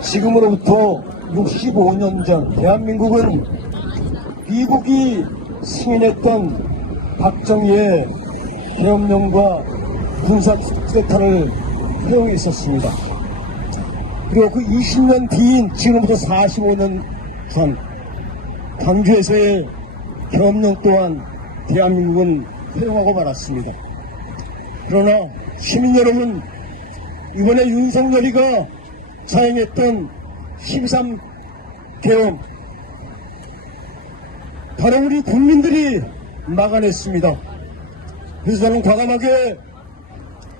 지금으로부터 65년 전 대한민국은 미국이 승인했던 박정희의 계엄령과 군사쿠데타를 허용해 있었습니다. 그리고 그 20년 뒤인 지금부터 45년 전 광주에서의 계엄령 또한 대한민국은 허용하고 말았습니다. 그러나 시민 여러분, 이번에 윤석열이가 자행했던 12.3 계엄, 바로 우리 국민들이 막아냈습니다. 그래서 저는 과감하게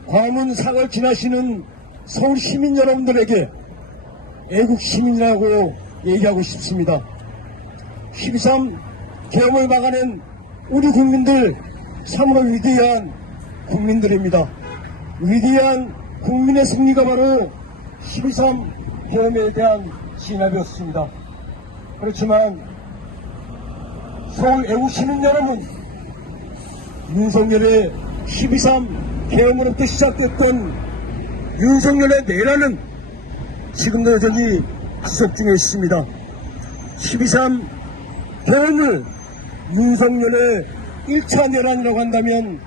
광화문 상을 지나시는 서울 시민 여러분들에게 애국 시민이라고 얘기하고 싶습니다. 12.3 계엄을 막아낸 우리 국민들, 참으로 위대한 국민들입니다. 위대한 국민의 승리가 바로 12.3 계엄에 대한 진압이었습니다. 그렇지만 서울 애국 시민 여러분, 윤석열의 12.3 계엄으로부터 시작됐던 윤석열의 내란은 지금도 여전히 지속 중에 있습니다. 12.3 계엄을 윤석열의 1차 내란이라고 한다면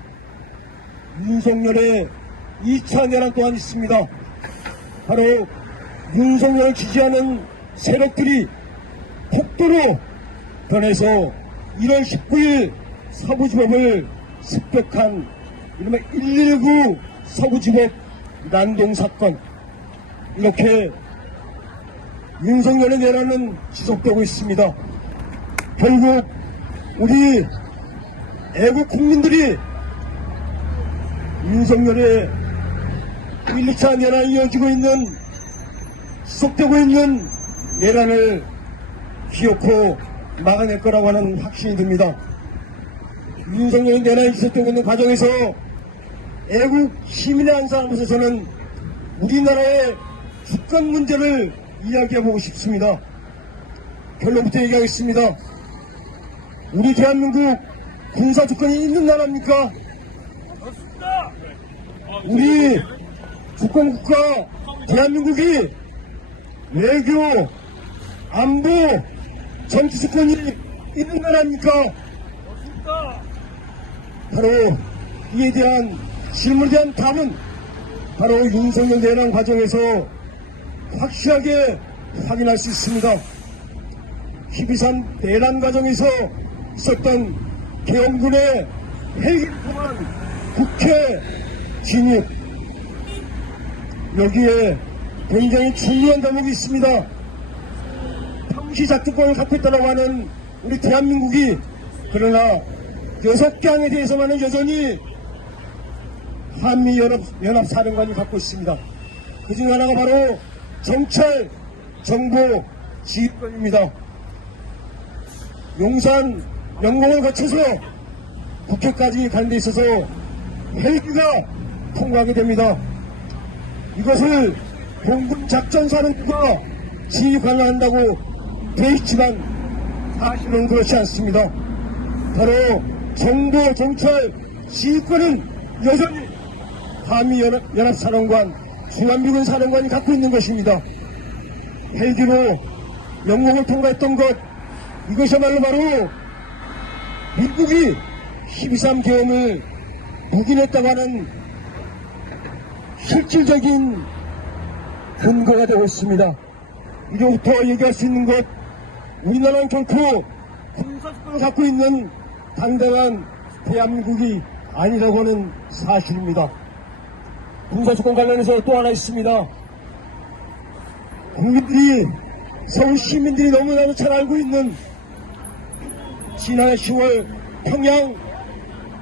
윤석열의 2차 내란 또한 있습니다. 바로 윤석열을 지지하는 세력들이 폭도로 변해서 1월 19일 서부지법을 습격한 이른바 119 서부지법 난동사건, 이렇게 윤석열의 내란은 지속되고 있습니다. 결국 우리 애국 국민들이 윤석열의 1, 2차 내란이 이어지고 있는, 지속되고 있는 내란을 기어코 막아낼 거라고 하는 확신이 듭니다. 윤석열의 내란이 지속되고 있는 과정에서 애국 시민의 한 사람으로서 저는 우리나라의 주권 문제를 이야기해보고 싶습니다. 결론부터 얘기하겠습니다. 우리 대한민국 군사주권이 있는 나라입니까? 그렇습니다. 우리 주권국가 대한민국이 외교, 안보, 정치주권이 있는 나라입니까? 그렇습니다. 바로 이에 대한 질문에 대한 답은 바로 윤석열 내란 과정에서 확실하게 확인할 수 있습니다. 12.3 내란 과정에서 있었던 계엄군의 헬기를 통한 국회 진입, 여기에 굉장히 중요한 대목이 있습니다. 평시작전권을 갖고 있다고 하는 우리 대한민국이, 그러나 6개항에 대해서만은 여전히 한미연합사령관이 갖고 있습니다. 그 중 하나가 바로 정찰, 정보, 지휘권입니다. 용산, 영공을 거쳐서 국회까지 가는 데 있어서 헬기가 통과하게 됩니다. 이것을 공군 작전사령부가 지휘 관할한다고 되어 있지만 사실은 그렇지 않습니다. 바로 정보, 정찰, 지휘권은 여전히 한미연합사령관, 중앙미군 사령관이 갖고 있는 것입니다. 헬기로 영공을 통과했던 것, 이것이야말로 바로 미국이 12.3 계엄을 묵인했다고 하는 실질적인 근거가 되고 있습니다. 이제부터 얘기할 수 있는 것, 우리나라는 결코 군사주권을 갖고 있는 당당한 대한민국이 아니라고 하는 사실입니다. 군사주권 관련해서 또 하나 있습니다. 국민들이, 서울 시민들이 너무나도 잘 알고 있는 지난해 10월 평양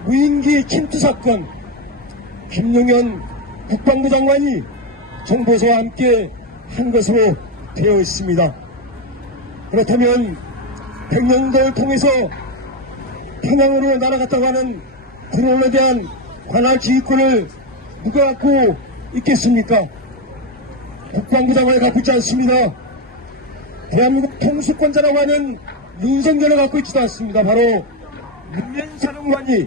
무인기 침투 사건, 김용현 국방부 장관이 정보서와 함께 한 것으로 되어 있습니다. 그렇다면 백령도를 통해서 평양으로 날아갔다고 하는 드론에 대한 관할 지휘권을 누가 갖고 있겠습니까? 국방부 장관이 갖고 있지 않습니다. 대한민국 통수권자라고 하는 윤석열을 갖고 있지도 않습니다. 바로 문재인 사령관이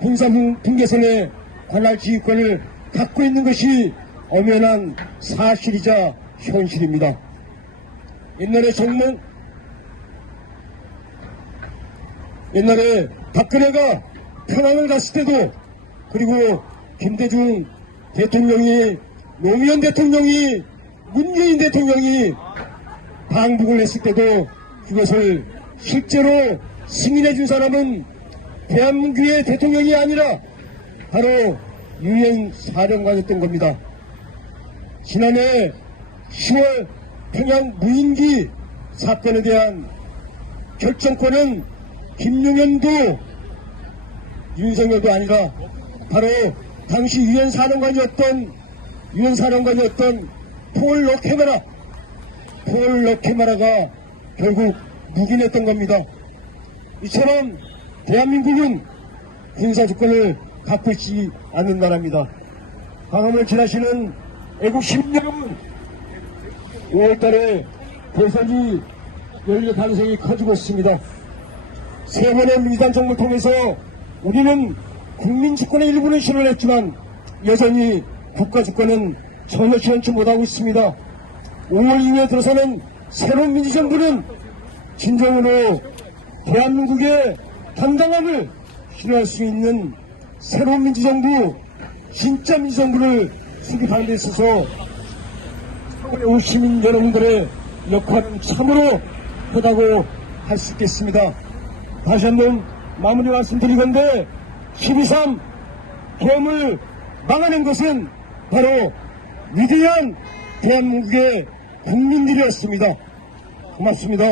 군사분계선의 관할 지휘권을 갖고 있는 것이 엄연한 사실이자 현실입니다. 옛날에 박근혜가 편안을 갔을 때도, 그리고 김대중 대통령이, 노무현 대통령이, 문재인 대통령이 방북을 했을 때도 그것을 실제로 승인해 준 사람은 대한민국의 대통령이 아니라 바로 유엔 사령관이었던 겁니다. 지난해 10월 평양 무인기 사건에 대한 결정권은 김용현도 윤석열도 아니라 바로 당시 유엔 사령관이었던 폴 러케마라가 결국 묵인했던 겁니다. 이처럼 대한민국은 군사주권을 갖고 있지 않는 나라입니다. 방언을 지나시는 애국 시민 여러분, 5월달에 대선이 열릴 가능성이 커지고 있습니다. 세 번의 민주당 정부를 통해서 우리는 국민주권의 일부는 실현했지만 여전히 국가주권은 전혀 실현치 못하고 있습니다. 5월 이후에 들어서는 새로운 민주정부는 진정으로 대한민국의 당당함을 실현할 수 있는 새로운 민주정부, 진짜 민주정부를 수립하는 데 있어서 우리 시민 여러분들의 역할은 참으로 크다고 할 수 있겠습니다. 다시 한번 마무리 말씀드리건데 12.3 계엄을 막아낸 것은 바로 위대한 대한민국의 국민들이었습니다. 고맙습니다.